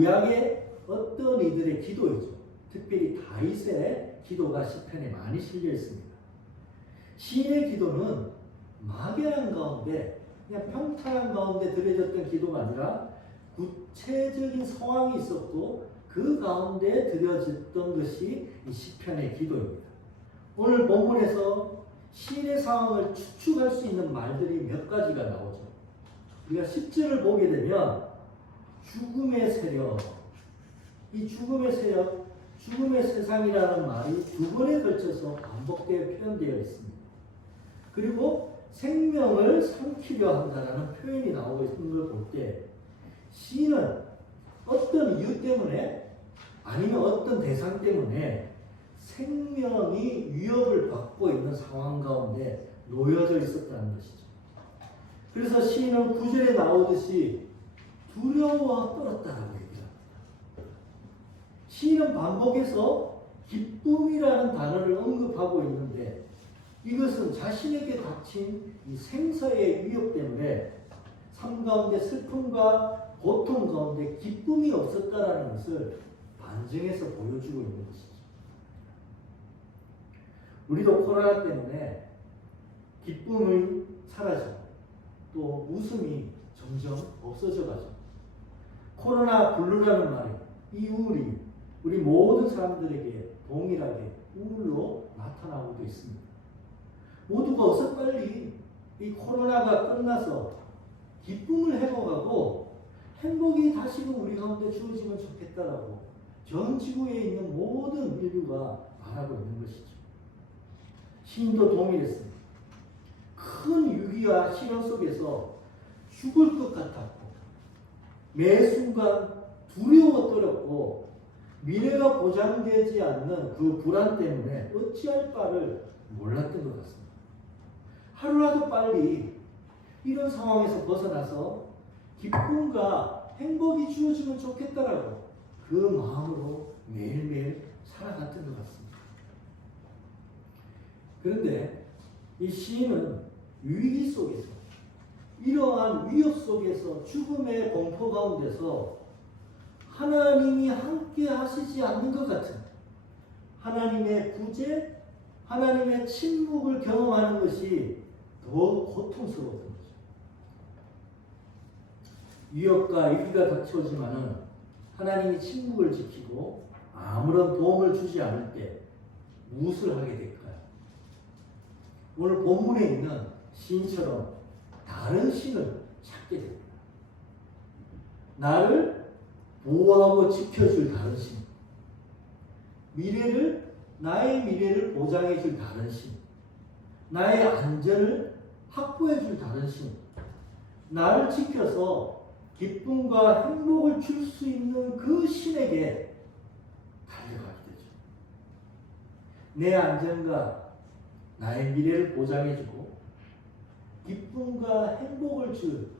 구약의 어떤 이들의 기도이죠. 특별히 다윗의 기도가 시편에 많이 실려 있습니다. 시인의 기도는 막연한 가운데 그냥 평탄한 가운데 드려졌던 기도가 아니라 구체적인 상황이 있었고 그 가운데 드려졌던 것이 이 시편의 기도입니다. 오늘 본문에서 시인의 상황을 추측할 수 있는 말들이 몇 가지가 나오죠. 우리가 10절을 보게 되면 죽음의 세력, 이 죽음의 세력, 죽음의 세상이라는 말이 두 번에 걸쳐서 반복되어 표현되어 있습니다. 그리고 생명을 삼키려 한다는 표현이 나오고 있는 걸 볼 때 시인은 어떤 이유 때문에 아니면 어떤 대상 때문에 생명이 위협을 받고 있는 상황 가운데 놓여져 있었다는 것이죠. 그래서 시인은 9절에 나오듯이 두려워 떨었다라고 얘기합니다. 시인은 반복해서 기쁨이라는 단어를 언급하고 있는데 이것은 자신에게 닥친 이 생사의 위협 때문에 삶 가운데 슬픔과 고통 가운데 기쁨이 없었다라는 것을 반증해서 보여주고 있는 것이죠. 우리도 코로나 때문에 기쁨이 사라지고 또 웃음이 점점 없어져 가죠. 코로나 블루라는 말이 이 우울이 우리 모든 사람들에게 동일하게 우울로 나타나고도 있습니다. 모두가 어서 빨리 이 코로나가 끝나서 기쁨을 회복하고 행복이 다시금 우리 가운데 주어지면 좋겠다라고 전 지구에 있는 모든 인류가 말하고 있는 것이죠. 시인도 동일했습니다. 큰 위기와 시련 속에서 죽을 것 같았고 매 순간 두려워 떨었고 미래가 보장되지 않는 그 불안 때문에 어찌할 바를 몰랐던 것 같습니다. 하루라도 빨리 이런 상황에서 벗어나서 기쁨과 행복이 주어지면 좋겠다라고 그 마음으로 매일매일 살아갔던 것 같습니다. 그런데 이 시인은 위기 속에서 이러한 위협 속에서 죽음의 공포 가운데서 하나님이 함께 하시지 않는 것 같은 하나님의 구제, 하나님의 침묵을 경험하는 것이 더 고통스러웠던 거죠. 위협과 위기가 닥쳐오지만은 하나님이 침묵을 지키고 아무런 도움을 주지 않을 때 무엇을 하게 될까요? 오늘 본문에 있는 시인처럼 다른 신을 찾게 됩니다. 나를 보호하고 지켜줄 다른 신, 나의 미래를 보장해줄 다른 신, 나의 안전을 확보해줄 다른 신, 나를 지켜서 기쁨과 행복을 줄 수 있는 그 신에게 달려가게 되죠. 내 안전과 나의 미래를 보장해주고 기쁨과 행복을 줄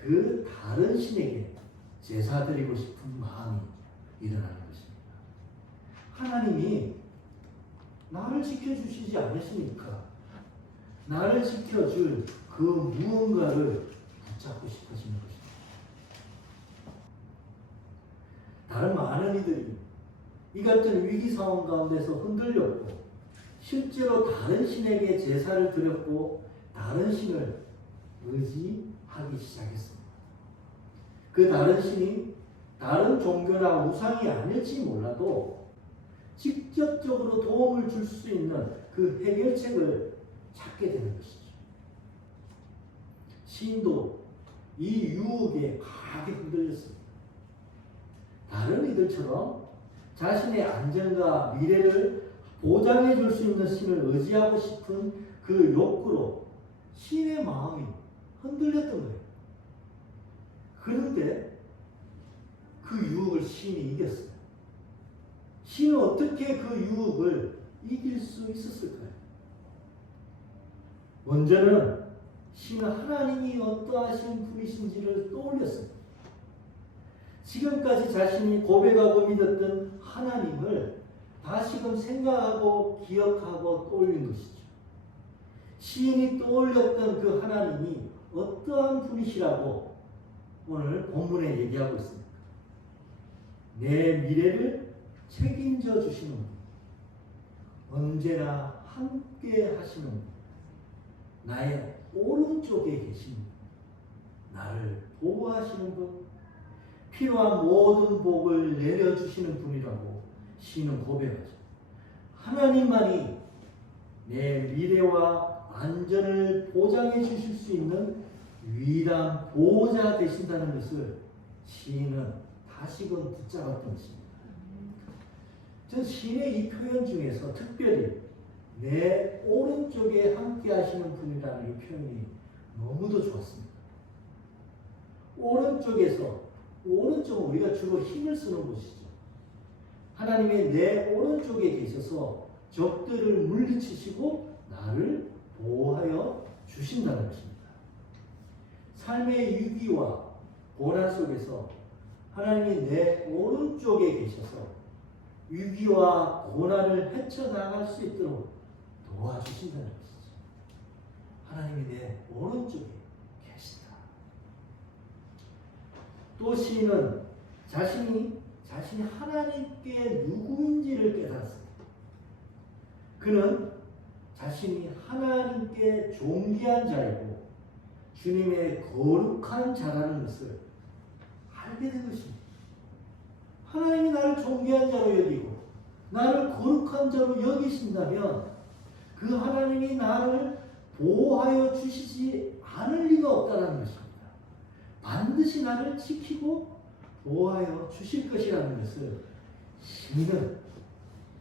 그 다른 신에게 제사드리고 싶은 마음이 일어나는 것입니다. 하나님이 나를 지켜주시지 않으시니까 나를 지켜줄 그 무언가를 붙잡고 싶어지는 것입니다. 다른 많은 이들이 이 같은 위기 상황 가운데서 흔들렸고 실제로 다른 신에게 제사를 드렸고 다른 신을 의지하기 시작했습니다. 그 다른 신이 다른 종교나 우상이 아닐지 몰라도 직접적으로 도움을 줄 수 있는 그 해결책을 찾게 되는 것이죠. 시인도 이 유혹에 강하게 흔들렸습니다. 다른 이들처럼 자신의 안전과 미래를 보장해 줄 수 있는 신을 의지하고 싶은 그 욕구로 시인의 마음이 흔들렸던 거예요. 그런데 그 유혹을 시인이 이겼어요. 시인은 어떻게 그 유혹을 이길 수 있었을까요? 먼저는 시인은 하나님이 어떠하신 분이신지를 떠올렸습니다. 지금까지 자신이 고백하고 믿었던 하나님을 다시금 생각하고 기억하고 떠올린 것이죠. 시인이 떠올렸던 그 하나님이 어떠한 분이시라고 오늘 본문에 얘기하고 있습니다. 내 미래를 책임져 주시는 분, 언제나 함께 하시는 분, 나의 오른쪽에 계신 분, 나를 보호하시는 분, 필요한 모든 복을 내려주시는 분이라고 시인은 고백하죠. 하나님만이 내 미래와 안전을 보장해 주실 수 있는 유일한 보호자 되신다는 것을 시인은 다시금 붙잡았던 것입니다. 전 시인의 이 표현 중에서 특별히 내 오른쪽에 함께 하시는 분이라는 이 표현이 너무도 좋았습니다. 오른쪽은 우리가 주로 힘을 쓰는 곳이죠. 하나님이 내 오른쪽에 계셔서 적들을 물리치시고 나를 보호하여 주신다는 것입니다. 삶의 위기와 고난 속에서 하나님이 내 오른쪽에 계셔서 위기와 고난을 헤쳐나갈 수 있도록 도와주신다는 것이죠. 하나님이 내 오른쪽에 계시다. 또 시인은 자신이 하나님께 누구인지를 깨달았습니다. 그는 자신이 하나님께 존귀한 자이고 주님의 거룩한 자라는 것을 알게 된 것입니다. 하나님이 나를 존귀한 자로 여기고 나를 거룩한 자로 여기신다면 그 하나님이 나를 보호하여 주시지 않을 리가 없다는 것입니다. 반드시 나를 지키고 보호하여 주실 것이라는 것을 시인은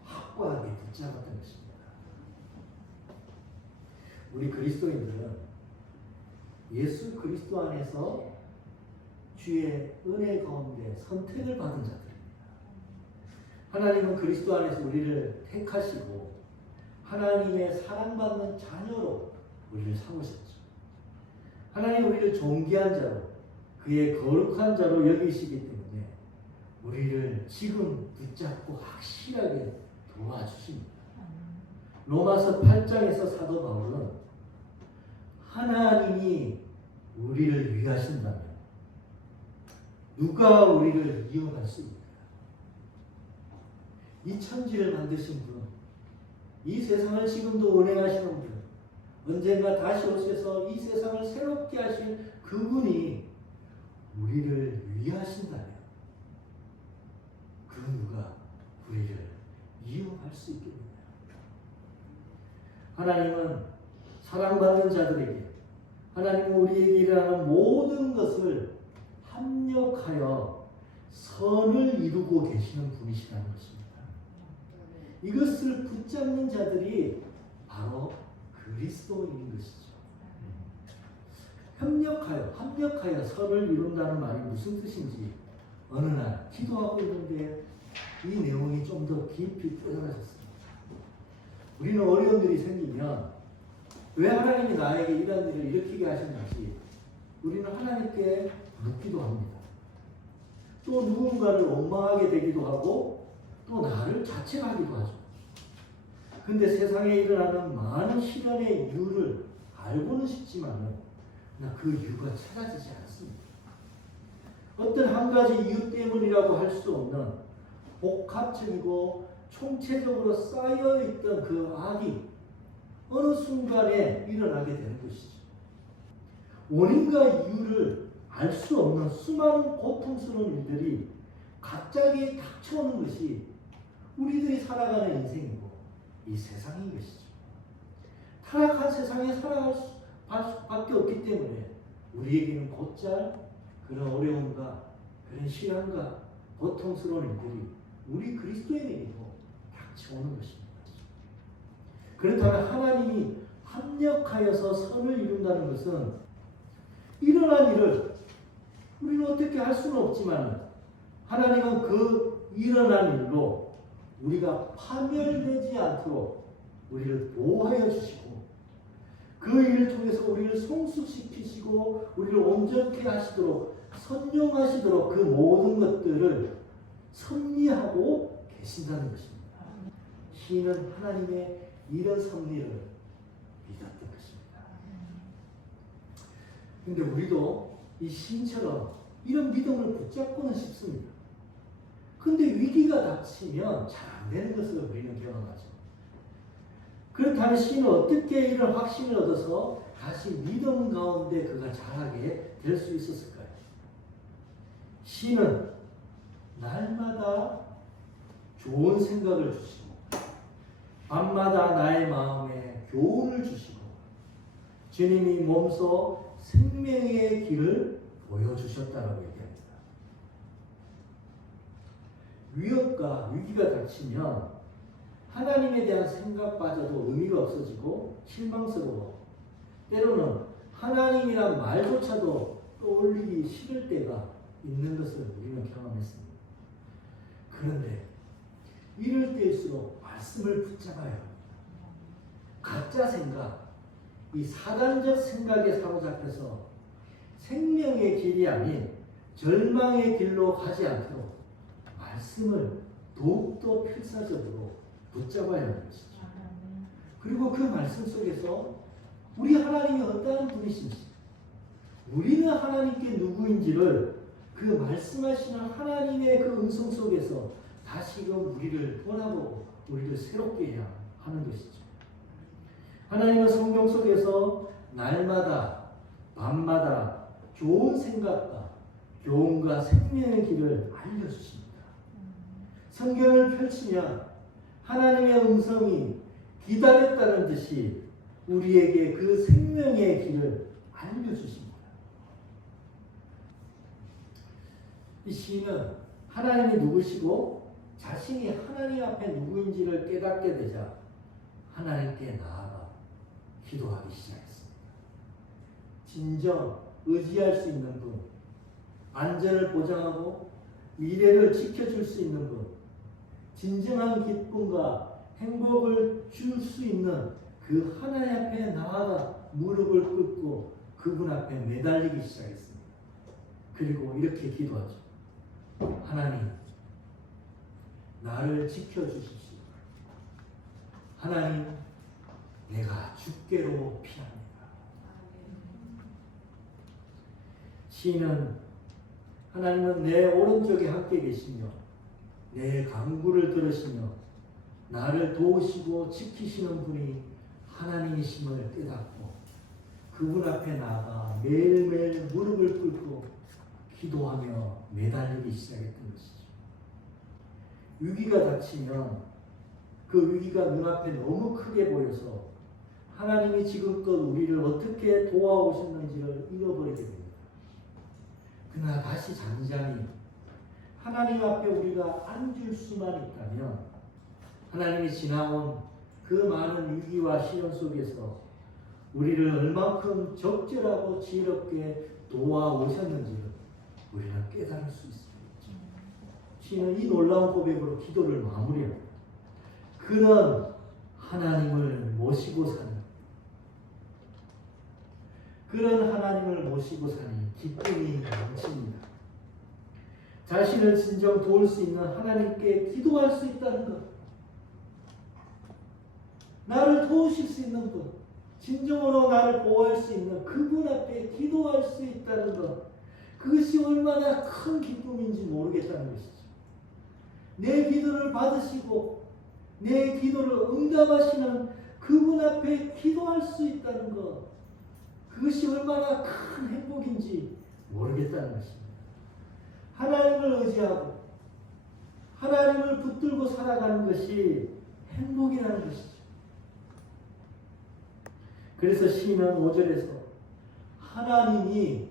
확고하게 붙잡았던 것입니다. 우리 그리스도인들은 예수 그리스도 안에서 주의 은혜 가운데 선택을 받은 자들입니다. 하나님은 그리스도 안에서 우리를 택하시고 하나님의 사랑받는 자녀로 우리를 삼으셨죠. 하나님 우리를 존귀한 자로 그의 거룩한 자로 여기시기 때문에 우리를 지금 붙잡고 확실하게 도와주십니다. 로마서 8장에서 사도 바울은 하나님이 우리를 위하신다면 누가 우리를 이용할 수 있을까? 이 천지를 만드신 분, 이 세상을 지금도 운행하시는 분, 언젠가 다시 오셔서 이 세상을 새롭게 하실 그분이 우리를 위하신다면 그 누가 우리를 이용할 수 있겠느냐? 하나님은 사랑받는 자들에게 하나님은 우리에게 일하는 모든 것을 합력하여 선을 이루고 계시는 분이시라는 것입니다. 이것을 붙잡는 자들이 바로 그리스도인인 것이죠. 합력하여 선을 이룬다는 말이 무슨 뜻인지 어느 날 기도하고 있는데 이 내용이 좀 더 깊이 깨달아졌습니다. 우리는 어려운 일이 생기면 왜 하나님이 나에게 이런 일을 일으키게 하셨는지 우리는 하나님께 묻기도 합니다. 또 누군가를 원망하게 되기도 하고 또 나를 자책하기도 하죠. 근데 세상에 일어나는 많은 시련의 이유를 알고는 싶지만 그 이유가 찾아지지 않습니다. 어떤 한 가지 이유 때문이라고 할 수 없는 복합적이고 총체적으로 쌓여있던 그 악이 어느 순간에 일어나게 되는 것이죠. 원인과 이유를 알 수 없는 수많은 고통스러운 일들이 갑자기 닥쳐오는 것이 우리들이 살아가는 인생이고 이 세상인 것이죠. 타락한 세상에 살아갈 수밖에 없기 때문에 우리에게는 곧잘 그런 어려움과 그런 시련과 고통스러운 일들이 우리 그리스도인에게도 닥쳐오는 것입니다. 그렇다면 하나님이 합력하여서 선을 이룬다는 것은 일어난 일을 우리는 어떻게 할 수는 없지만 하나님은 그 일어난 일로 우리가 파멸되지 않도록 우리를 보호하여 주시고 그 일을 통해서 우리를 성숙시키시고 우리를 온전케 하시도록 선용하시도록 그 모든 것들을 섭리하고 계신다는 것입니다. 시인은 하나님의 이런 섭리를 믿었던 것입니다. 그런데 우리도 이 시인처럼 이런 믿음을 붙잡고는 싶습니다. 근데 위기가 닥치면 잘 안 되는 것을 우리는 경험하죠. 그렇다면 시인은 어떻게 이런 확신을 얻어서 다시 믿음 가운데 그가 잘하게 될 수 있었을까요? 시인은 날마다 좋은 생각을 주시고 밤마다 나의 마음에 교훈을 주시고 주님이 몸소 생명의 길을 보여주셨다라고 얘기합니다. 위협과 위기가 닥치면 하나님에 대한 생각마저도 의미가 없어지고 실망스러워 때로는 하나님이란 말조차도 떠올리기 싫을 때가 있는 것을 우리는 경험했습니다. 그런데 이럴 때일수록 말씀을 붙잡아야 합니다. 가짜 생각, 이 사단적 생각에 사로잡혀서 생명의 길이 아닌 절망의 길로 가지 않도록 말씀을 더욱더 필사적으로 붙잡아야 하는 것이죠. 그리고 그 말씀 속에서 우리 하나님이 어떠한 분이신지, 우리는 하나님께 누구인지를 그 말씀하시는 하나님의 그 음성 속에서 다시금 우리를 돌아보고 우리를 새롭게 해야 하는 것이죠. 하나님은 성경 속에서 날마다 밤마다 좋은 생각과 교훈과 생명의 길을 알려주십니다. 성경을 펼치면 하나님의 음성이 기다렸다는 듯이 우리에게 그 생명의 길을 알려주십니다. 이 시인은 하나님이 누구시고 자신이 하나님 앞에 누구인지를 깨닫게 되자 하나님께 나아가 기도하기 시작했습니다. 진정 의지할 수 있는 분, 안전을 보장하고 미래를 지켜줄 수 있는 분, 진정한 기쁨과 행복을 줄 수 있는 그 하나님 앞에 나아가 무릎을 꿇고 그분 앞에 매달리기 시작했습니다. 그리고 이렇게 기도하죠. 하나님, 나를 지켜주십시오. 하나님, 내가 주께로 피합니다. 시인은 하나님은 내 오른쪽에 함께 계시며 내 간구를 들으시며 나를 도우시고 지키시는 분이 하나님이심을 깨닫고 그분 앞에 나아가 매일매일 무릎을 꿇고 기도하며 매달리기 시작했던 것이죠. 위기가 닥치면 그 위기가 눈앞에 너무 크게 보여서 하나님이 지금껏 우리를 어떻게 도와오셨는지를 잃어버리게 됩니다. 그러나 다시 잠잠히 하나님 앞에 우리가 앉을 수만 있다면 하나님이 지나온 그 많은 위기와 시련 속에서 우리를 얼만큼 적절하고 지혜롭게 도와오셨는지를 우리는 깨달을 수 있습니다. 시인은 이 놀라운 고백으로 기도를 마무리합니다. 그는 하나님을 모시고 사는 그런 하나님을 모시고 사니 기쁨이 넘칩니다. 자신을 진정 도울 수 있는 하나님께 기도할 수 있다는 것, 나를 도우실 수 있는 분, 진정으로 나를 보호할 수 있는 그분 앞에 기도할 수 있다는 것, 그것이 얼마나 큰 기쁨인지 모르겠다는 것이죠. 내 기도를 받으시고 내 기도를 응답하시는 그분 앞에 기도할 수 있다는 것, 그것이 얼마나 큰 행복인지 모르겠다는 것입니다. 하나님을 의지하고 하나님을 붙들고 살아가는 것이 행복이라는 것이죠. 그래서 시인은 5절에서 하나님이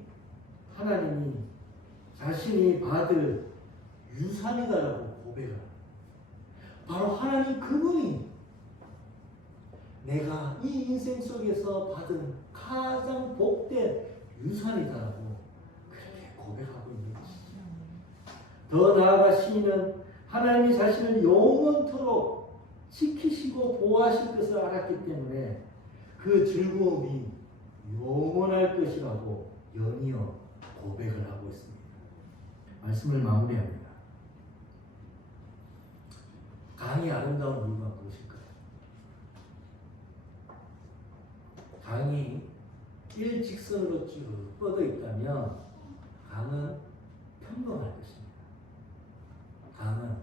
자신이 받을 유산이다라고 고백합니다. 바로 하나님 그분이 내가 이 인생 속에서 받은 가장 복된 유산이다라고 그렇게 고백하고 있는 것이죠. 더 나아가 시인은 하나님이 자신을 영원토록 지키시고 보호하실 것을 알았기 때문에 그 즐거움이 영원할 것이라고 연이어 고백을 하고 있습니다. 말씀을 마무리합니다. 강이 아름다운 이유가 무엇일까요? 강이 일직선으로 쭉 뻗어 있다면 강은 평범할 것입니다. 강은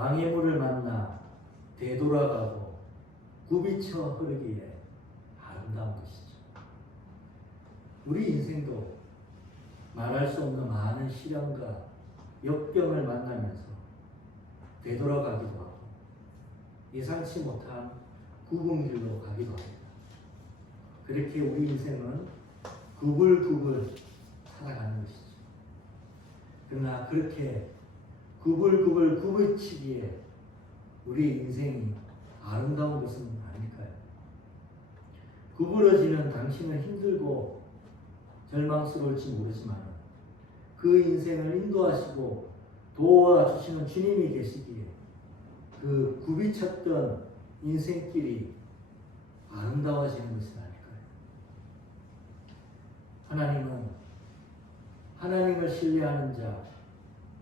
방해물을 만나 되돌아가고 굽이쳐 흐르기에 아름다운 것이죠. 우리 인생도 말할 수 없는 많은 시련과 역병을 만나면서 되돌아가기도 하고 예상치 못한 굽은 길로 가기도 합니다. 그렇게 우리 인생은 구불구불 살아가는 것이죠. 그러나 그렇게 구불구불 굽어치기에 우리 인생이 아름다운 것은 아닐까요? 구부러지는 당신은 힘들고 절망스러울지 모르지만 그 인생을 인도하시고 도와주시는 주님이 계시기에 그 굽이쳤던 인생길이 아름다워지는 것은 아닐까요? 하나님은 하나님을 신뢰하는 자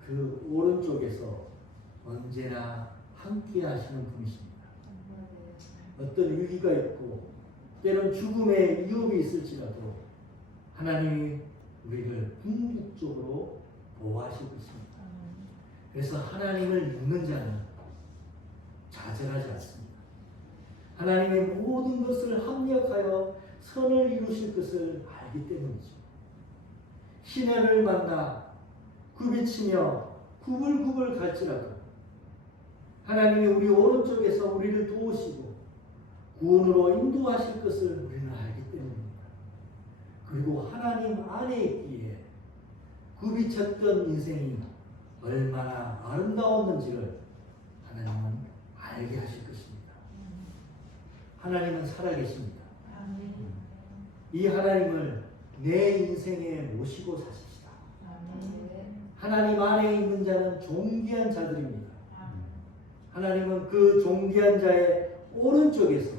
그 오른쪽에서 언제나 함께 하시는 분이십니다. 어떤 위기가 있고 때론 죽음의 위협이 있을지라도 하나님이 우리를 궁극적으로 보호하실 것입니다. 그래서 하나님을 믿는 자는 좌절하지 않습니다. 하나님의 모든 것을 합력하여 선을 이루실 것을 알기 때문이죠. 시련을 만나 굽이치며 구불구불 갈지라도 하나님이 우리 오른쪽에서 우리를 도우시고 구원으로 인도하실 것을 우리는 알기 때문입니다. 그리고 하나님 안에 있기에 굽이쳤던 인생이 얼마나 아름다웠는지를 하나님은 알게 하실 것입니다. 하나님은 살아계십니다. 이 하나님을 내 인생에 모시고 사십시다. 하나님 안에 있는 자는 존귀한 자들입니다. 하나님은 그 존귀한 자의 오른쪽에서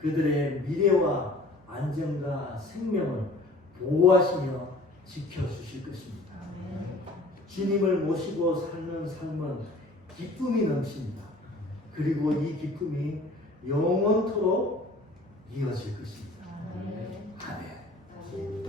그들의 미래와 안전과 생명을 보호하시며 지켜주실 것입니다. 주님을 모시고 사는 삶은 기쁨이 넘칩니다. 그리고 이 기쁨이 영원토록 이어질 것입니다. 아멘.